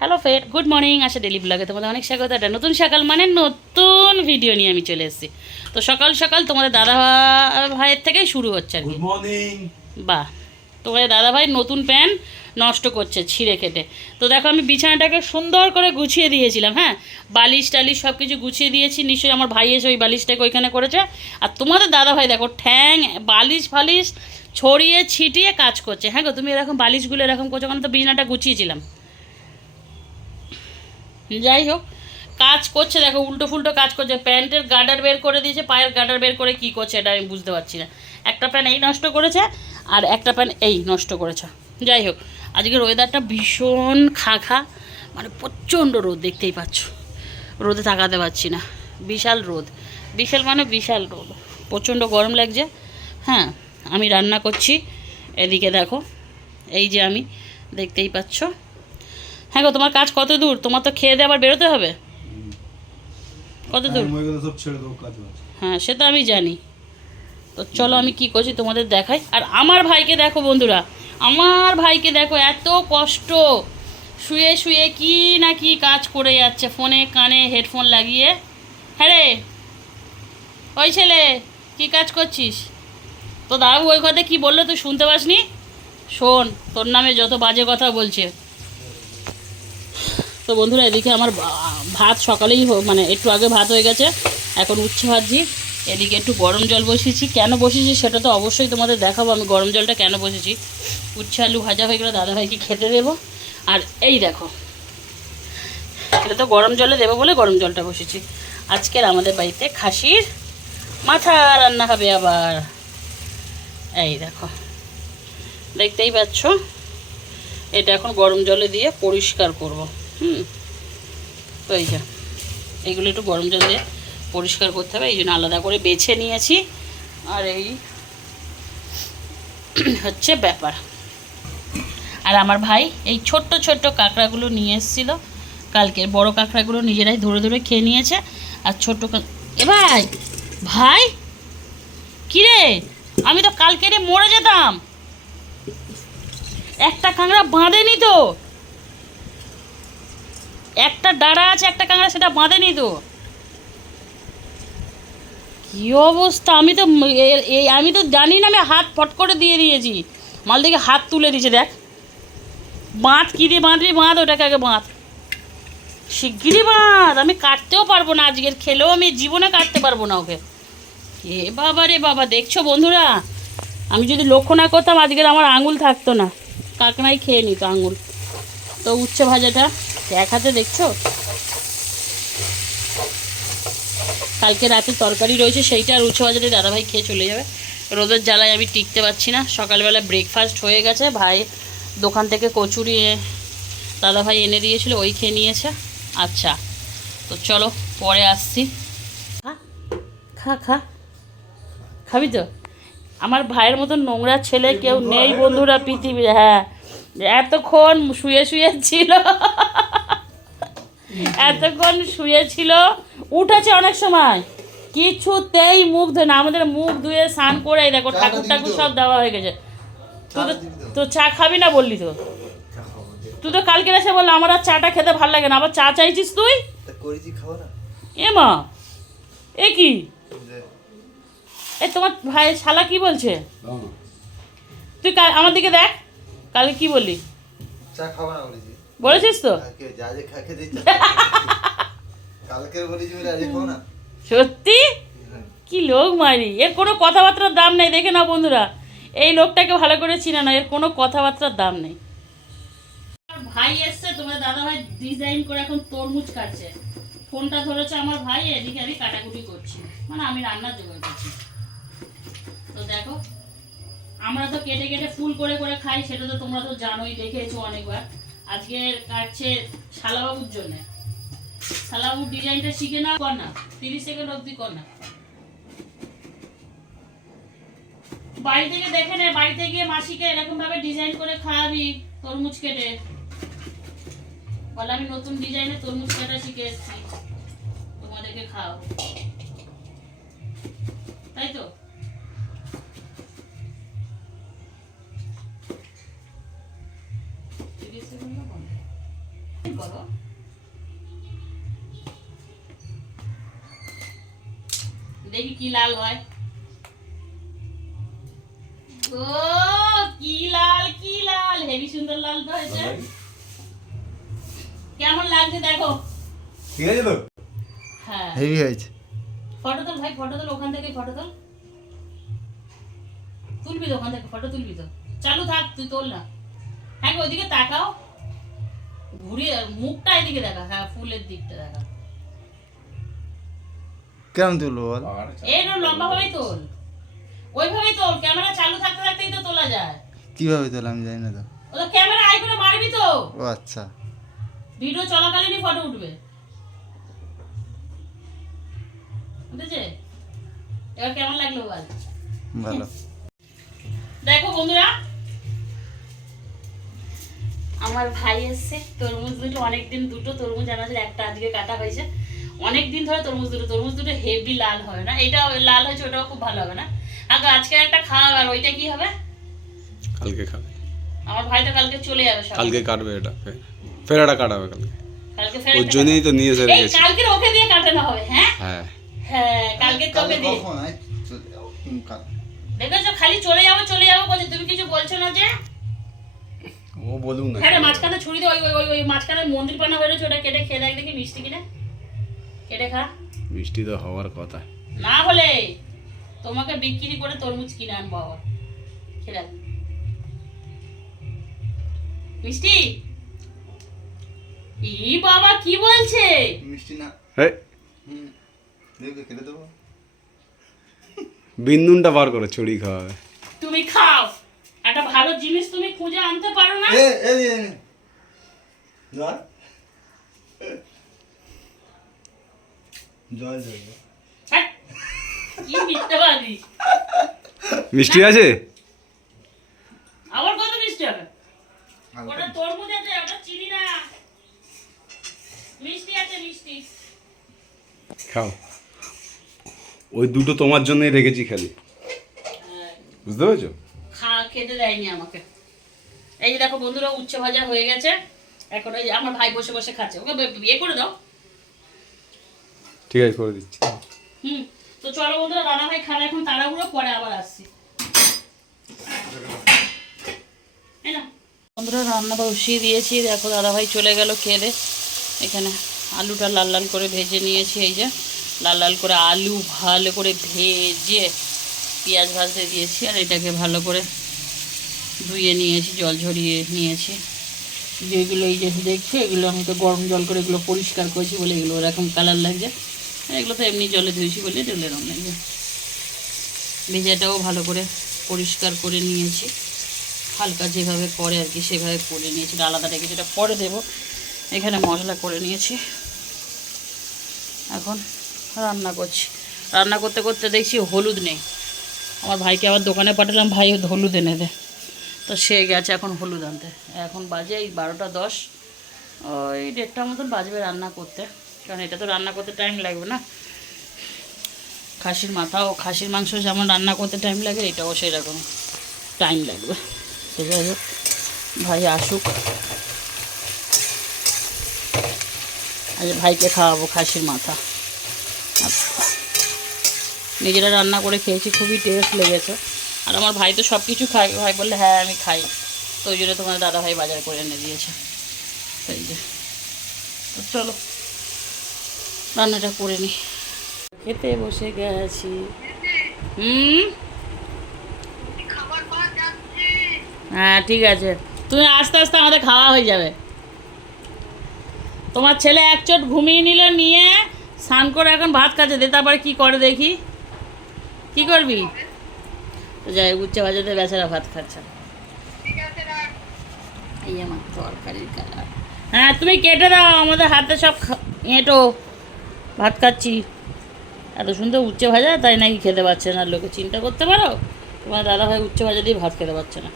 Hello ফেট good morning আসে daily ব্লগে তোমাদের অনেক স্বাগত। একটা নতুন সকাল মানে নতুন ভিডিও নিয়ে আমি চলে এসেছি। তো সকাল সকাল তোমাদের দাদা ভাইয়ের থেকেই শুরু হচ্ছে আর কি। বাহ। তোমাদের দাদা ভাই নতুন প্যান্ট নষ্ট করছে ছিঁড়ে কেটে তো দেখো আমি বিছানাটাকে সুন্দর করে গুছিয়ে দিয়েছিলাম হ্যাঁ? বালিশ টালিশ সব কিছু গুছিয়ে দিয়েছি। নিশ্চয়ই আমার ভাই এসে ওই বালিশটাকে ওইখানে করেছে। আর তোমাদের দাদা ভাই দেখো ঠ্যাং বালিশ ফালিশ ছড়িয়ে ছিটিয়ে কাজ করছে। হ্যাঁ গো তুমি এরকম বালিশগুলো এরকম করছ কারণ তো বিছানাটা গুছিয়েছিলাম। যাই হোক, কাজ করছে, দেখো, উল্টো ফুল্টো কাজ করছে। প্যান্টের গার্ডার বের করে দিয়েছে, পায়ের গার্ডার বের করে কি করছে এটা আমি বুঝতে পারছি না। একটা প্যান্ট এই নষ্ট করেছে, আর একটা প্যান্ট এই নষ্ট করেছে। যাই হোক আজকের ওয়েদারটা ভীষণ খা খা মানে প্রচণ্ড রোদ, দেখতেই পাচ্ছ। রোদে তাকাতে পারছি না। বিশাল রোদ। বিশাল মানে বিশাল রোদ। প্রচণ্ড গরম লাগছে। হ্যাঁ আমি রান্না করছি। এদিকে দেখো, এই যে আমি, দেখতেই পাচ্ছ। হ্যাঁ গো তোমার কাজ কত দূর? তোমার তো খেয়ে দিয়ে আবার বেরোতে হবে? কত দূর? হয়ে হ্যাঁ সে তো আমি জানি। তো চলো আমি কি করছি তোমাদের দেখাই। আর আমার ভাইকে দেখো বন্ধুরা আমার ভাইকে দেখো এত কষ্ট। শুয়ে শুয়ে কি না কি কাজ করে যাচ্ছে ফোনে কানে হেডফোন লাগিয়ে। হ্যাঁ রে ওই ছেলে কি কাজ করছিস? তো দাদু ওই কথা কি বলল তুই শুনতে পাসনি? শোন তোর নামে যত বাজে কথা বলছে তো বন্ধুরা এদিকে আমার ভাত সকালেই মানে একটু আগে ভাত হয়ে গেছে। এখন উচ্ছে ভাজি এদিকে একটু গরম জল বসিয়েছি। কেন বসিয়েছি সেটা তো অবশ্যই তোমাদের দেখাবো। আমি গরম জলটা কেন বসেছি উচ্ছে আলু ভাজা হয়ে গেলে দাদাভাইকে খেতে দেবো। আর এই দেখো, এটা তো গরম জলে দেবো বলে গরম জলটা বসেছি আজকের আমাদের বাড়িতে খাসির মাথা রান্না হবে আবার। এই দেখো, দেখতেই পাচ্ছ? এটা এখন গরম জলে দিয়ে পরিষ্কার করব। হুম। তো এই যে এইগুলো একটু গরম জল দিয়ে পরিষ্কার করতে হবে, এই জন্য আলাদা করে বেছে নিয়েছি। আর এই হচ্ছে ব্যাপার। আর আমার ভাই এই ছোট্ট ছোট্ট কাঁকড়াগুলো নিয়ে এসেছিল। কালকের বড় কাঁকড়াগুলো নিজেরাই ধরে ধরে খেয়ে নিয়েছে। আর ছোট্ট এ ভাই ভাই, কিরে? আমি তো কালকেরে মরে যেতাম। একটা কাঁকড়া বাঁধেনি তো। একটা ডাড়া আছে, একটা কাঁকড়া সেটা বাঁধেনি তো। কি অবস্থা? আমি তো এই আমি তো জানি না, আমি হাত ফট করে দিয়ে দিয়েছি। মাল থেকে হাত তুলে দিয়েছে, দেখ। বাঁধ, কী দিয়ে বাঁধবি? বাঁধ, ওটাকে আগে বাঁধ। শিগগিরই বাঁধ। আমি কাটতেও পারব না আজকের খেলেও, আমি জীবনে কাটতে পারব না ওকে। এ বাবা রে বাবা, দেখছ বন্ধুরা? আমি যদি লক্ষ্য না করতাম, আজকের আমার আঙুল থাকতো না। কাকনাই খেয়ে নিত আঙুল। তো উচ্ছে ভাজাটা। হাতে দেখছ? কালকে রাতে তরকারি রয়েছে, সেইটা আর উচ্ছে ভাজাটা দাদাভাই খেয়ে চলে যাবে। রোদের জ্বালায় আমি টিকতে পারছি না, সকালবেলা ব্রেকফাস্ট হয়ে গেছে, ভাই দোকান থেকে কচুরি দাদাভাই এনে দিয়েছিল, ওই খেয়ে নিয়েছে। আচ্ছা তো চলো, পরে আসছি। খা খা খাবি তো? আমার ভাইয়ের মতো নোংরা ছেলে কেউ নেই বন্ধুরা পৃথিবী হ্যাঁ। এতক্ষণ শুয়ে শুয়ে ছিল। এতক্ষণ শুয়ে ছিল উঠেছে অনেক সময়। কিছুতেই মুখ ধুয়ে না আমাদের মুখ ধুয়ে স্নান করে এই দেখো ঠাকুর ঠাকুর সব দেওয়া হয়ে গেছে। তুই তো তো? চা খাবি না বললি তো? তুই তো কালকে এসে বলল আমার আর চাটা খেতে ভালো লাগে না আবার চা চাইছিস তুই? এ মা এ কি? এ তোমার ভাই শালা কি বলছে? তুই কাল আমার দিকে দেখ কালকে কি বললি? চা খাব না বলেছি। বলেছিস তো? সত্যি? কি লোক মারি এর কোনো কথাবার্তার দাম নেই দেখে না বন্ধুরা। এই লোকটাকে ভালো করে চিনা না এর কোনো কথাবার্তার দাম নেই। ভাই এসছে তোমার দাদা ভাই ডিজাইন করে এখন তরমুজ কাটছে। ফোনটা ধরেছে আমার ভাই এদিকে আমি কাটাকুটি করছি। মানে আমি রান্নার জোগাড় করছি। তো দেখো আমরা তো কেটে কেটে ফুল করে করে খাই সেটা তো তোমরা তো জানোই দেখেছ অনেকবার। আজকে কাটছে শালাবাবুর জন্য। শালাবাবুর ডিজাইনটা শিখে না কর না। তিরিশ সেকেন্ড অবধি কর না। বাড়ি থেকে দেখে নে, বাড়িতে গিয়ে মাসিকে এরকম ভাবে ডিজাইন করে খাওয়াবি তরমুজ কেটে। বলে, আমি নতুন ডিজাইনে তরমুজ কাটা শিখে এসেছি। তোমাদেরকে খাও তাই তো? দেখি কি লাল হয় ও কি লাল কি লাল হেভি সুন্দর লাল তো হয়েছে কেমন লাগছে দেখো ঠিক আছে তো হ্যাঁ হেভি হয়েছে ফটো তোল ভাই ফটো তোল ওখান থেকে ফটো তোল তুলবি তো ওখান থেকে ফটো তুলবি তো চালু থাক তুই তোল না হ্যাঁ ওইদিকে তাকাও ঘুরিয়ে মুখটা এদিকে দেখা হ্যাঁ ফুলের দিকটা দেখা কেমন তুলবো বল? এই নো লম্বা ভাবেই তোল। ওইভাবেই তোল ক্যামেরা চালু থাকতে থাকতেই তো তোলা যায়। কীভাবে তোলা আমি জানি না তো। ও তো ক্যামেরা আই করে মারবি তো। ও আচ্ছা। ভিডিও চলাকালীনই ফটো উঠবে। বুঝেছে? এবার কেমন লাগল বল? ভালো। দেখো বন্ধুরা। আমার ভাই এসছে তরমুজ দুটো অনেকদিন দুটো তরমুজ আমাদের একটা আজকে কাটা হয়েছে। অনেক দিন ধরে তরমুজ দুটো তরমুজ দুটো হেভি লাল হয় না? এটা লাল হয়েছে ওটাও খুব ভালো হবে না? আগে আজকে একটা খাওয়া আর ওইটা কি হবে? কালকে খাবে। আমার ভাই তো কালকে চলে যাবে সকালে। কালকে কাটবে এটা ফের- ফের এটা কাটাবে কালকে। কালকে ফের ওর জন্যই তো নিয়ে এসে এই রেখেছি কালকে ওকে দিয়ে কাটানো হবে হ্যাঁ? হ্যাঁ। হ্যাঁ কালকে তোকে দিয়ে। দেখেছ খালি চলে যাব চলে যাব বলছে তুমি কিছু বলছো না যে? ও বলুন না হ্যাঁ মাঝখানে ছুরি দিয়ে ওই ওই ওই মাঝখানে মন্দির পানা বেরোচ্ছে ওটা কেটে খেয়ে দেখ দেখি মিষ্টি কিনা। কেটে খা মিষ্টি তো হওয়ার কথা। না হলে তোমাকে বিক্রি করে তরমুজ কিনে আনব আবার। দেখ। মিষ্টি? ই বাবা কি বলছে? মিষ্টি না। হুম। দেখবে খেলে দেবো। বিন্দুনটা বার করে ছড়ি খাওয়াবে তুমি খাও। একটা ভালো জিনিস তুমি খুঁজে আনতে পারো না? এ এ এ, জল জল হ্যাঁ, কি মিথ্যাবাদী। মিষ্টি আছে? আবার কত মিষ্টি হবে? ওটা তরমুজ আছে ওটা চিনি না। মিষ্টি আছে মিষ্টি। খাও। ওই দুটো তোমার জন্যই রেখেছি খালি। হ্যাঁ, বুঝতে পেরেছ? খা খেতে দেয়নি আমাকে। এই দেখো বন্ধুরা উচ্চ ভাজা হয়ে গেছে। এখন ওই আমার ভাই বসে বসে খাচ্ছে। ওকে বে- বিয়ে করে দাও। ঠিক আছে করে দিচ্ছি। হুম তো চলো বন্ধুরা দাদা ভাই খাবে এখন তাড়াহুড়ো পরে আবার আসছি। বন্ধুরা রান্না বসিয়ে দিয়েছি দেখো দাদা ভাই চলে গেল খেয়ে এখানে আলুটা লাল লাল করে ভেজে নিয়েছি এই যে লাল লাল করে আলু ভালো করে ভেজে পেঁয়াজ ভাজতে দিয়েছি আর এটাকে ভালো করে ধুয়ে নিয়েছি জল ঝরিয়ে নিয়েছি। যেগুলো এই যে দেখছি এগুলো আমি তো গরম জল করে এগুলো পরিষ্কার করেছি বলে এগুলো এরকম কালার লাগছে। এগুলো তো এমনি জলে ধুয়েছি বলে এগুলো এরকম লাগছে ভেজাটাও ভালো করে পরিষ্কার করে নিয়েছি। হালকা যেভাবে করে আর কি সেভাবে করে নিয়েছি। আলাদা রেখে যেটা পরে দেবো। এখানে মশলা করে নিয়েছি। এখন রান্না করছি। রান্না করতে করতে দেখছি হলুদ নেই। আমার ভাইকে আবার দোকানে পাঠালাম, ভাই হলুদ এনে দে। তো সে গেছে এখন হলুদ আনতে। এখন বাজে এই বারোটা দশ। ওই দেড়টার মতন বাজবে রান্না করতে। কারণ এটা তো রান্না করতে টাইম লাগবে না। খাসির মাথা ও খাসির মাংস যেমন রান্না করতে টাইম লাগে, এটাও সেরকম টাইম লাগবে। যাই হোক, ভাই আসুক। আজ ভাইকে খাওয়াবো খাসির মাথা। নিজেরা রান্না করে খেয়েছি, খুবই টেস্ট লেগেছে। আর আমার ভাই তো সব কিছু খায়। ভাই বললে হ্যাঁ আমি খাই। তো ওই জন্য তোমার দাদা ভাই বাজার করে এনে দিয়েছে। তো এই যে চলো। রান্নাটা করে নি। খেতে বসে গেছি। হুম? হ্যাঁ ঠিক আছে। তুমি আস্তে আস্তে আমাদের খাওয়া হয়ে যাবে। তোমার ছেলে এক চোট ঘুমিয়ে নিল নিয়ে স্নান করে এখন ভাত খাচ্ছে। দে তারপরে কি করে দেখি। কি করবি? তো যাই উচ্চে বাজাতে বেচারা ভাত খাচ্ছে। এই আমার তরকারির কালার। হ্যাঁ তুমি কেটে দাও আমাদের হাতে সব এঁটো। ভাত খাচ্ছি। এত সুন্দর উচ্চে ভাজা তাই নাকি খেতে পারছে না। লোকে চিন্তা করতে পারো? তোমার দাদা ভাই উচ্চে ভাজা দিয়ে ভাত খেতে পারছে না।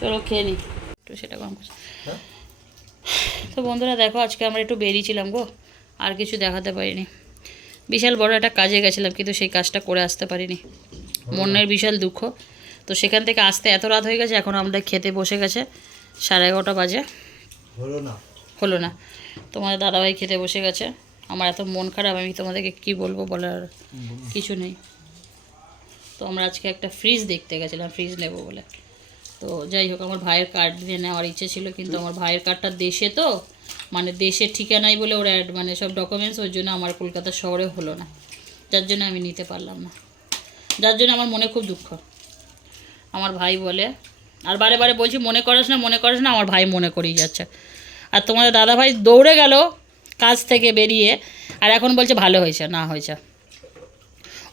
চলো খেয়ে নি। একটু সেটা কম করছি তো বন্ধুরা দেখো আজকে আমরা একটু বেরিয়েছিলাম গো। আর কিছু দেখাতে পারিনি। বিশাল বড় একটা কাজে গেছিলাম কিন্তু সেই কাজটা করে আসতে পারিনি। মনের বিশাল দুঃখ। তো সেখান থেকে আসতে এত রাত হয়ে গেছে এখন আমরা খেতে বসে গেছে সাড়ে এগারোটা বাজে। হলো না। হলো না। তোমাদের দাদাভাই খেতে বসে গেছে। আমার এত মন খারাপ, আমি তোমাদেরকে কি বলব বলার কিছু নেই। তো আমরা আজকে একটা ফ্রিজ দেখতে গেছিলাম ফ্রিজ নেব বলে। তো যাই হোক, আমার ভাইয়ের কার্ড দিয়ে নেওয়ার ইচ্ছে ছিল, কিন্তু আমার ভাইয়ের কার্ডটা দেশে তো মানে দেশের ঠিকানাই বলে ওর অ্যাড মানে সব ডকুমেন্টস ওর জন্য আমার কলকাতা শহরে হলো না। যার জন্য আমি নিতে পারলাম না। যার জন্য আমার মনে খুব দুঃখ। আমার ভাই বলে, আর বারে বারে বলছি, মনে করিস না, মনে করিস না, আমার ভাই মনে করেই যাচ্ছে। আর তোমাদের দাদা ভাই দৌড়ে গেল কাজ থেকে বেরিয়ে আর এখন বলছে ভালো হয়েছে না হয়েছে।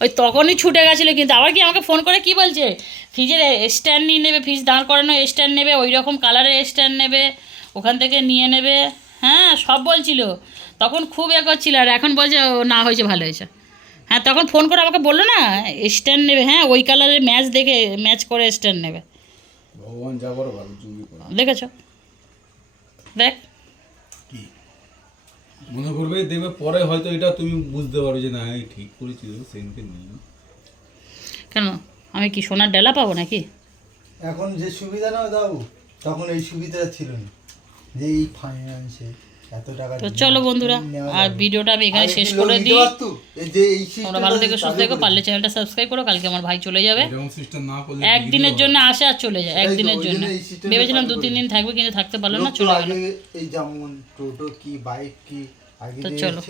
ওই তখনই ছুটে গেছিল কিন্তু আবার কি আমাকে ফোন করে কি বলছে? ফ্রিজের স্ট্যান্ড নিয়ে নেবে ফ্রিজ দাঁড় করানো স্ট্যান্ড নেবে ওই রকম কালারের স্ট্যান্ড নেবে ওখান থেকে নিয়ে নেবে হ্যাঁ সব বলছিল। তখন খুব এ করছিল আর এখন বলছে ও, না হয়েছে ভালো হয়েছে। হ্যাঁ তখন ফোন করে আমাকে বলল না স্ট্যান্ড নেবে হ্যাঁ ওই কালারের ম্যাচ দেখে ম্যাচ করে স্ট্যান্ড নেবে। ভগবান যা দেখেছ? দেখ। মনে করবে দেখবে পরে হয়তো এটা তুমি বুঝতে পারো যে না এই ঠিক করেছি সেদিনকে নিয়ে কেন? আমি কি সোনার ডেলা পাবো নাকি? এখন যে সুবিধা নাও দাও তখন এই সুবিধা ছিল না। যে এই ফাইন্যান্সে এত টাকা তো চলো বন্ধুরা আর ভিডিওটা আমি এখানে শেষ করে দিই। যে এই তোমরা ভালো থেকে সুস্থ থেকো পারলে চ্যানেলটা সাবস্ক্রাইব করো কালকে আমার ভাই চলে যাবে। এরকম সিস্টেম না করলে একদিনের জন্য আসে আর চলে যায় একদিনের জন্য। ভেবেছিলাম দু তিন দিন থাকবে কিন্তু থাকতে পারল না চলে গেল। এই যেমন টোটো কি বাইক কি তো চলো।